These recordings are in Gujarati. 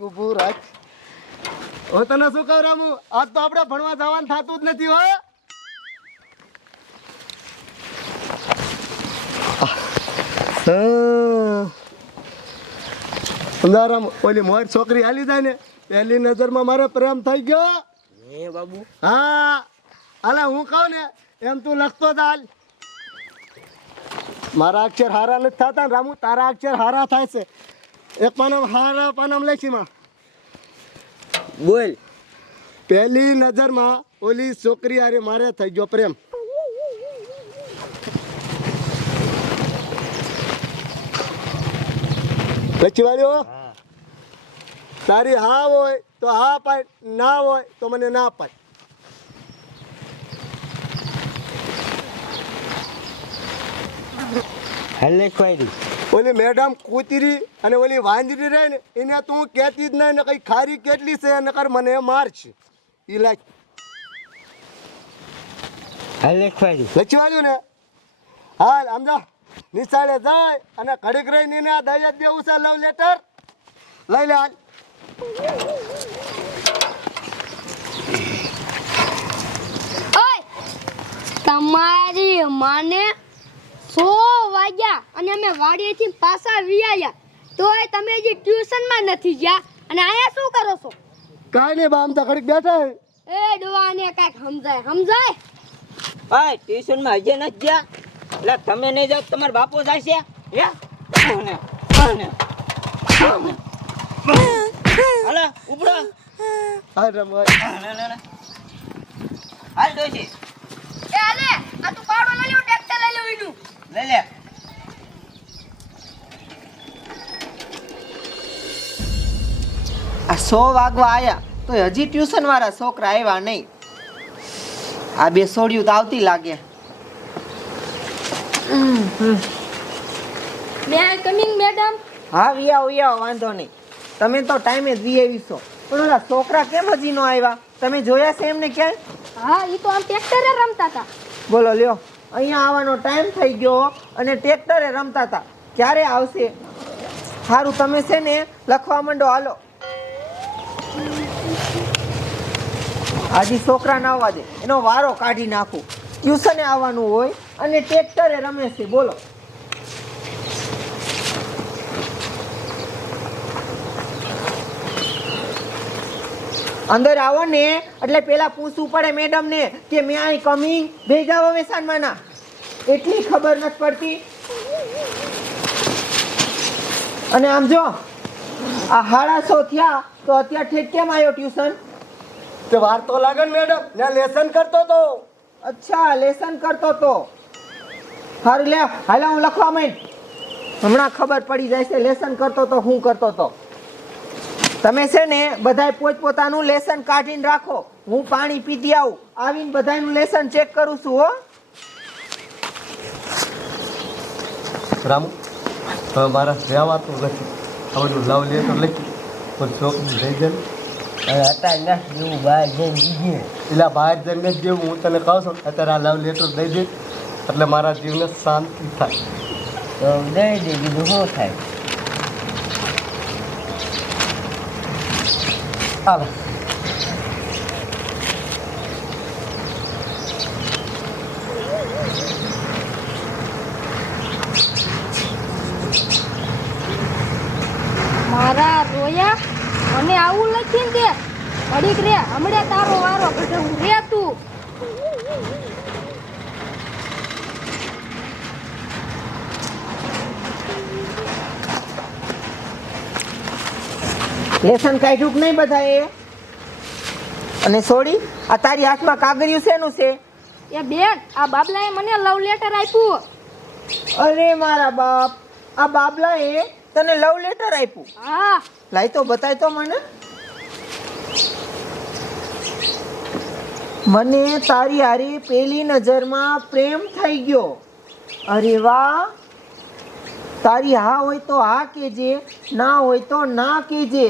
ઊભું રાખ. હું તને શું કહું રામુ, આજ તો આપણે ભણવા જવાનું થતું જ નથી હો. રામ ઓલી મોર છોકરી હાલી જાય ને પહેલી નજરમાં મારે પ્રેમ થઈ ગયો. હે બાબુ? હા અલા હું કહું ને એમ તું લખતો ચાલ. મારા અક્ષર હારા નથી થતા ને રામુ, તારા અક્ષર હારા થાય છે. એક પાનામ હારા પાનામ લખીમાં બોલ. પહેલી નજરમાં ઓલી છોકરી હારે મારે થઈ ગયો પ્રેમ. લખી વાળ્યો. તારી હા હોય તો હા પાડ, ના હોય તો મને ના પાડ. હલે ખવાઈ. ઓલી મેડમ કૂતરી અને ઓલી વાંદરી રહે ને એને તું કહેતી જ નહીં ને કઈ ખારી કેટલી છે નકર મને મારશે. ઈ લાગ હલે ખવાઈ. લખી વાળ્યું ને. હાલ આમ જા નિશાળે જાય અને ઘડીક રહીને એને દઈ જ દેવું છે લવ લેટર. લઈ લે હાલ. ઓય તમારી માને 100 વાગ્યા અને અમે વાડીએથી પાછા વિયાયા તોય તમે જે ટ્યુશનમાં નથી ગયા અને આયા શું કરો છો? કાંઈ નહીં બા, આમ તો ઘડીક બેઠા હે. એ ડોવાને કાંઈક સમજાય. ઓય ટ્યુશનમાં હજે નથી ગયા? એટલે તમે નહીં જાવ તમારા બાપો જાય છે? હે હાલો ઉપડો. હાલ રમવા. હાલ ડોશી એ આલે આ તું પાડો લઈ લે, ટ્રેક્ટર લઈ લે ઈનું. લઈ લે. આ 100 વાગવા આયા તો હજી ટ્યુશન વાળા છોકરા આવ્યા નહીં. આ બે સોડિયું તો આવતી લાગે. મે આર કમિંગ મેડમ. હા વિયાવો વાંધો નહીં. તમે તો ટાઈમે જ વિયાવીશો. પણ ઓલા છોકરા કેમ હજી નો આવ્યા? તમે જોયા છે એમને ક્યાંય? હા ઈ તો આમ ટ્રેક્ટરે રમતા હતા. બોલો લ્યો, અહીંયા આવવાનો ટાઈમ થઈ ગયો અને ટ્રેક્ટરે રમતા હતા. ક્યારે આવશે? સારું તમે છે ને લખવા માંડો હાલો. આજે છોકરા ના આવવા દે, એનો વારો કાઢી નાખું. ટ્યુશને આવવાનું હોય અને ટ્રેક્ટરે રમે છે. બોલો. અંદર આવો ને એટલે પેલા પૂછવું પડે મેડમ ને કે મે આઈ કમિંગ. ભેજાવો વેસાનમાં ના, એટલી ખબર નથી પડતી. અને આમ જો આ 150 થયા તો અત્યારે ઠેઠ કેમ આવ્યો ટ્યુશન? તે વાર તો લાગે ને મેડમ, ને લેસન કરતો તો. અચ્છા લેસન કરતો તો. સારું લે હાલા હું લખવા માંડ. હમણાં ખબર પડી જાય છે લેસન કરતો તો હું કરતો તો. તમે છે ને બધાય પોતપોતાનું લેસન કાઢીને રાખો. હું પાણી પીધી આવું, આવીને બધાયનું લેસન ચેક કરું છું હો. રામુ હવે મારા રહેવાતું નથી. આ બધું લવ લેટર લખી પણ છોકરી જઈ જાય હતા એવું બહાર જઈને દીધી. એટલે બહાર જઈને જ જેવું હું તને કહું છું અત્યારે આ લવ લેટર દઈ દે એટલે મારા જીવને શાંતિ થાય. તો દઈ દે, બીજું શું થાય? હાલો. મારા રોયા મને આવું લખીને દે. ઘડીક રે હમણાં તારો વારો ઘટે હું રે તું. લેસન કાઢ્યું કે નહીં બધાએ? અને સોડી આ તારી હાથમાં કાગળિયું શેનું છે? એ બેન આ બાબલાએ મને લવ લેટર આપ્યું. અરે મારા બાપ, આ બાબલાએ તને લવ લેટર આપ્યું? હા લાઈ તો બતાય તો મને. મને તારી હારી પેલી નજરમાં પ્રેમ થઈ ગયો. અરે વાહ. તારી હા હોય તો હા કહેજે, ના હોય તો ના કહેજે.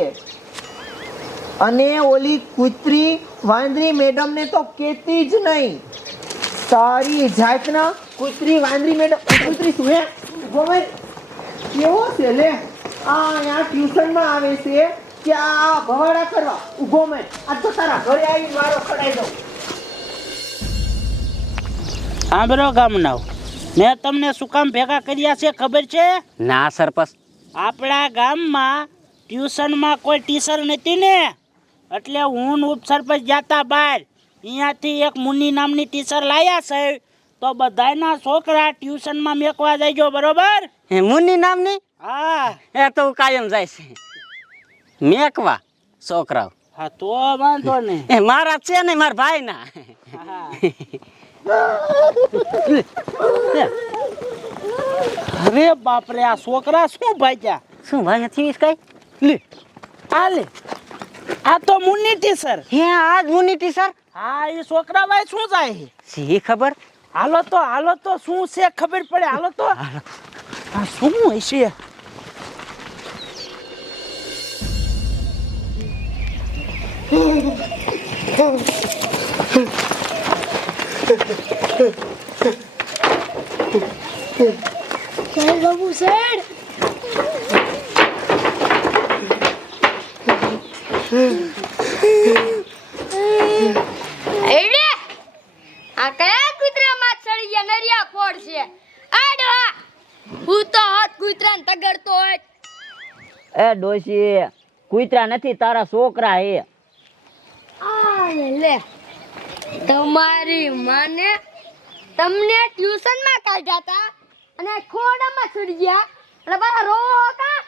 અને ઓલી કૂતરી વાંદરી મેડમને તો કહેતી જ નહીં. તારી જાતના કૂતરી વાંદરી મેડમ. કૂતરી શું હે ગોમે કેવો છે લે? આ અહીંયા ટ્યુશનમાં આવે છે કે આ ભવાડા કરવા ઊભો મેં આ તો તારા ઘરે આવીને વારો ખડાઈ દઉં. સાંભળો ગામનાઓ, મેં તમને શું કામ ભેગા કર્યા છે ખબર છે? ના સરપંચ. આપણા ગામમાં ટ્યુશનમાં કોઈ ટીચર નથી ને, એટલે હું ને ઉપસરપંચ જાતા બહાર. અહીંયાથી એક મુન્ની નામની ટીચર લાયા છે, તો બધાયના છોકરા ટ્યુશનમાં મેકવા જઈજો, બરોબર? એ મુન્ની નામની? હા એ તો હું કાયમ જાય છે મેકવા છોકરાઓ. હા તો વાંધો નહીં. એ મારા છે ને મારા ભાઈના. હા. અરે બાપરે, આ છોકરા શું ભાગ્યા? શું ભાઈ નથી કઈ? લે આ લે, આ તો મુન્ની ટીચર. હે આજ મુન્ની ટીચર? હા, એ છોકરા ભાઈ શું જાય છે? સી ખબર? હાલો તો શું છે ખબર પડે. હાલો તો આ શું હશે? ચાલ બાબુ સેડ. એડે આ કયા કૂતરામાં ચડી ગયા નરિયા ફોડ છે? આડો હું તો હાથ કૂતરાને તગડતો હોય. એ ડોશી, કૂતરા નથી, તારા છોકરા હે. આ લે તમારી માને તમને ટ્યુશનમાં કાઢ્યા હતા અને ખોડામાં ચડી ગયા અને બહાર રોવો કા?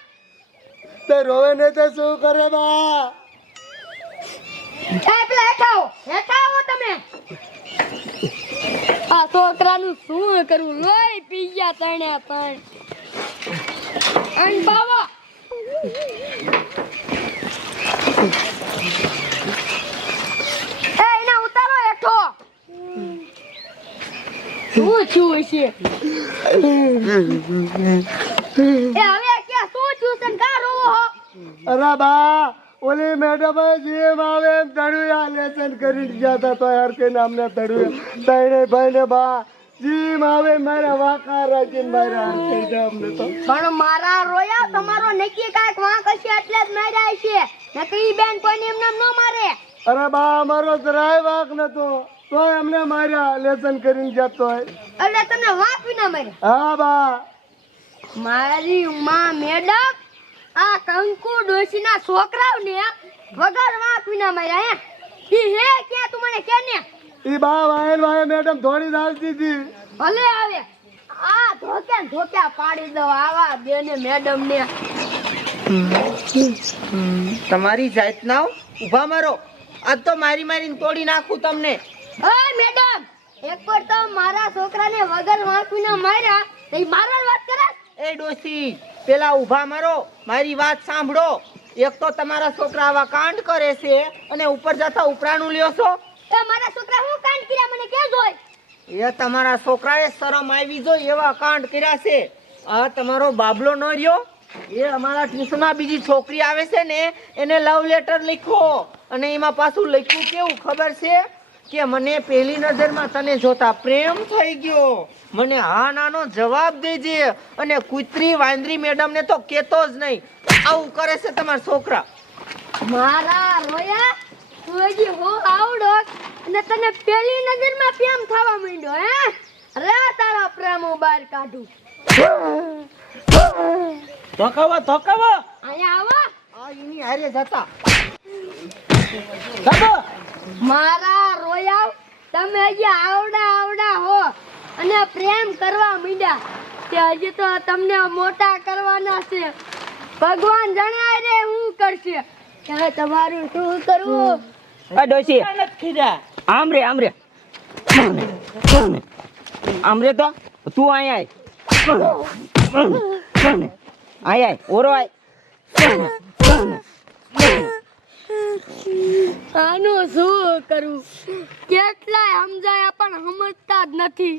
તો રોવે ને તો શું કરે બા? પેલા હેઠાવો તમે. આ છોકરાનું શું કરવું? લોહી પી ગયા તણે તણ. અન બાવા એને ઉતારો હેઠો. શું થયું છે? હવે ક્યાં શું થયું છે? કા રોવો હો? અરે બા, ઓલી મેડમ જેમ આવે એમ તળુયા લેસન કરી જતા તો યાર કે નામને તળુયા તઈને ભાઈને બા જીમ આવે મારા વાકા રાખીને મારા થઈ જાય અમને તો. પણ મારા રોયા તમારો નક્કી કાંઈક વાંક હશે એટલે જ માર્યા છે. નકરી બેન કોઈને એમ નામ ન મારે. અરે બા, અમારો જરાય વાંક નતો તોય અમને માર્યા લેસન કરીને જતો હોય. એટલે તમને વાંક વિના મારે. હા બા, મારી માં મેડમ આ કંકુ ડોશીના છોકરાઓને વગર વાંક વિના માર્યા. ઈ હે ક્યાં તું મને કે ને? ઈ બા વાયન વાય મેડમ થોડી દાલતી હતી. ભલે આવે આ ધોક્યા પાડી દો આવા બેને મેડમ ને. તમારી જાતના ઊભા મારો, આજ તો મારીને તોડી નાખું તમને. ઓય મેડમ, એક પર તો મારા છોકરાને વગર વાંક વિના માર્યા તો ઈ મારવાની વાત કરે? એ ડોશી, પેલા ઊભા મારો, મારી વાત સાંભળો. એક તો તમારા છોકરા આવા કાંડ કરે છે અને ઉપર જતા ઉપરાણું લ્યો છો. એ મારા છોકરા હું કાંડ કર્યા મને કે જોય? એ તમારા છોકરાએ શરમ આવી જોઈએ એવા કાંડ કર્યા છે. આ તમારો બાબલો ન રહ્યો, એ અમારા ટ્યુશનમાં બીજી છોકરી આવે છે ને એને લવ લેટર લખ્યો અને એમાં પાછું લખ્યું કેવું ખબર છે કે મને પહેલી નજરમાં તને જોતા પ્રેમ થઈ ગયો, મને હા નાનો જવાબ દેજે. અને કૂતરી વાંદરી મેડમને તો કેતો જ નહીં. આવું કરે છે તમારા છોકરા. મારા રોયા તું હજી હો આવડો અને તને પહેલી નજરમાં પ્રેમ થવા માંડ્યો હે? રે તારા પ્રેમ હું બહાર કાઢું. ધોકાવો અહીંયા આવો. આ એની હારે જતા મારા રોયા તમે હજી આવડા હો અને પ્રેમ કરવા માંડ્યા તે હજી તો તમને મોટા કરવાના છે. ભગવાન જણાય રે હું કરશે કે તમારું શું કરવું. આ ડોશી, નથી રહ્યા. આમરે તો તું અહીંયા આય ઓરો આય. આનું શું કરવું? કેટલાય સમજાયા પણ સમજતા જ નથી.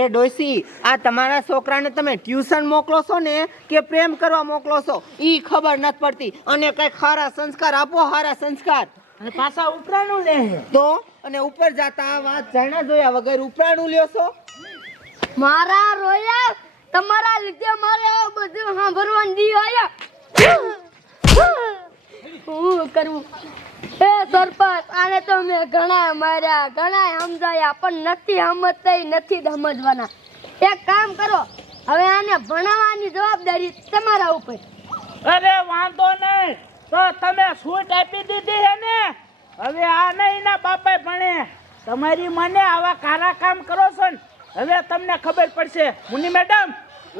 એ ડોસી, આ તમારા છોકરાને તમે ટ્યુશન મોકલો છો ને કે પ્રેમ કરવા મોકલો છો ઈ ખબર નથી પડતી. અને કઈ ખારા સંસ્કાર આપો, હારા સંસ્કાર. અને પાછા ઉપરાણું લે. તો અને ઉપર જાતા આ વાત જાણ્યા જોયા વગર ઉપરાણું લ્યો છો. મારા રોયા તમારા લીધે મારે આ બધું સાંભળવાનું દી આયા. શું કરવું? એ સરપંચ, આને તો મેં ઘણા માર્યા, ઘણા સમજાયા, પણ નથી સમજતા, નથી સમજવાના. એક કામ કરો, હવે આને ભણાવવાની જવાબદારી તમારા ઉપર. અરે વાંધો નહીં, તો તમે છૂટ આપી દીધી હે ને, હવે આ નહીં ના બાપા ભણે. તમારી મને આવા કારા કામ કરો છો ને, હવે તમને ખબર પડશે. મુની મેડમ,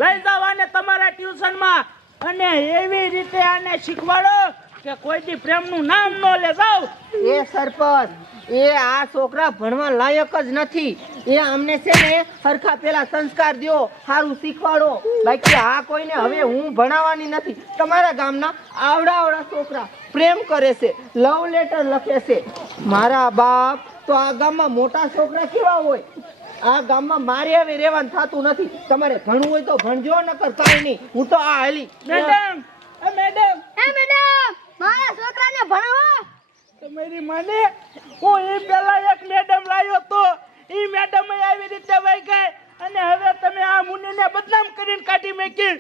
લઈ જાઓ આને તમારા ટ્યુશનમાં અને એવી રીતે આને શીખવાડો કે કોઈ દી પ્રેમનું નામ ન લે. જાઓ. એ સરપંચ, એ આ છોકરા ભણવા લાયક જ નથી. એ અમને છે ને હરખા પેલા સંસ્કાર દ્યો, સારું શીખવાડો. બાકી આ કોઈને હવે હું ભણાવવાની નથી. તમારા ગામના આવડા છોકરા પ્રેમ કરે છે, લવ લેટર લખે છે. મારા બાપ તો આ ગામમાં મોટા છોકરા કેવા હોય? આ ગામમાં મારે હવે રહેવાનું થતું નથી. તમારે ભણવું હોય તો ભણજો, નકર કાંઈ નહીં. હું તો આ હાલી. મેડમ, મેડમ, મારા છોકરાને ભણાવો. તમારી મને હું એ પેલા એક મેડમ લાવ્યો તો એ મેડમ આવી રીતે વહી ગઈ અને હવે તમે આ મુનિને બદનામ કરીને કાઢી મેકી.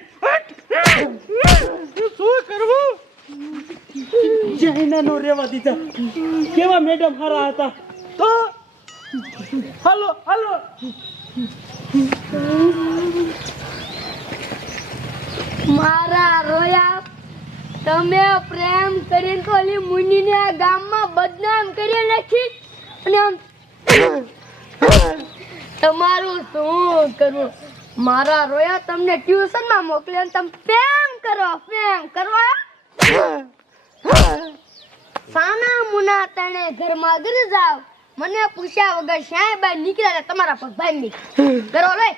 શું કરવું? જઈને નો રેવા દીધા. કેવા મેડમ હારા હતા તો. હાલો હાલો. મારા રોયા, તમે પ્રેમ કરીને તો ઓલી મુનિને આ ગામમાં બદનામ કરી નાખી અને આમ તમારું શું કરવું? મારા રોયા, તમને ટ્યુશનમાં મોકલે અને તમે પ્રેમ કરવા સાના મુના તને ઘરમાં ઘર જાવ, મને પૂછ્યા વગર શ્યાય બાર નીકળ્યા તમારા પગ ભાંગી કરો લે.